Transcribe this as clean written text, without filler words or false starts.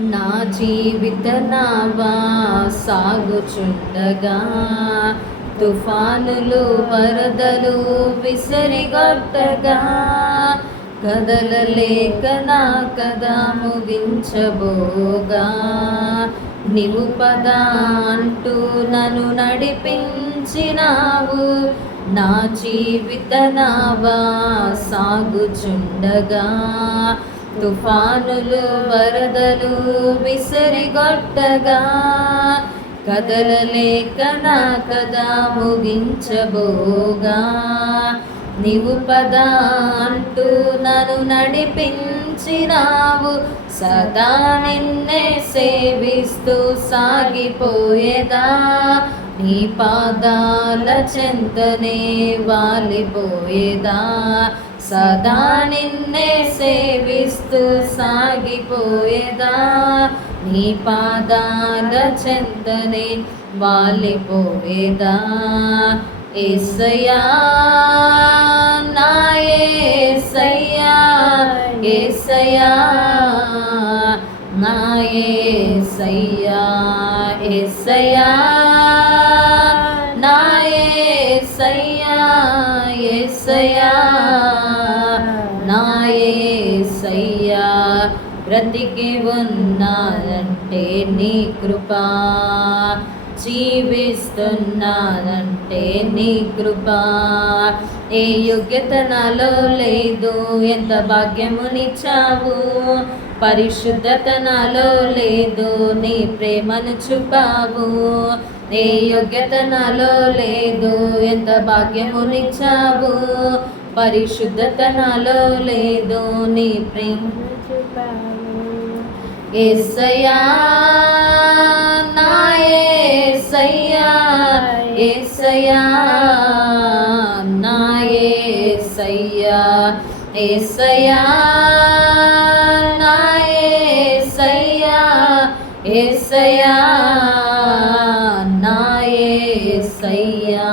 నా జీవిత నావా సాగుచుండగా తుఫానులు వరదలు విసిరిగొట్టగా కదలలేక నా కథ ముగించబోగా నీవు పద అంటూ నన్ను నడిపించినావు. నా జీవిత నావా సాగుచుండగా తుఫానులు వరదలు విసిరిగొట్టగా కదలలేక నా కథ ముగించబోగా నీవు పద అంటూ నన్ను నడిపించినావు. సదా నిన్నే సేవిస్తూ సాగిపోయేదా నీ పాదాల చెంతనే వాలిపోయేదా. సదా నిన్నే సేవిస్తూ సాగిపోయేదా నీ పాదాల చెంతనే వాలిపోయేదా. యేసయ్యా నా యేసయ్యా, యేసయ్యా నా యేసయ్యా, యేసయ్యా నా యేసయ్యా, యేసయ్యా నా యేసయ్యా. బ్రతికి ఉన్నానంటే నీ కృపా, జీవిస్తున్నానంటే నీ కృపా. ఏ యోగ్యత నాలో లేదు, ఎంత భాగ్యమునిచ్చావు. పరిశుద్ధత నాలో లేదు, నీ ప్రేమను చూపావు. ఏ యోగ్యత నాలో లేదు, ఎంత భాగ్యమునిచ్చావు. పరిశుద్ధత నాలో లేదు, నీ ప్రేమను చూపావు. యేసయ్యా నా యేసయ్యా, యేసయ్యా నా యేసయ్యా, యేసయ్యా నా యేసయ్యా, యేసయ్యా నా యేసయ్యా.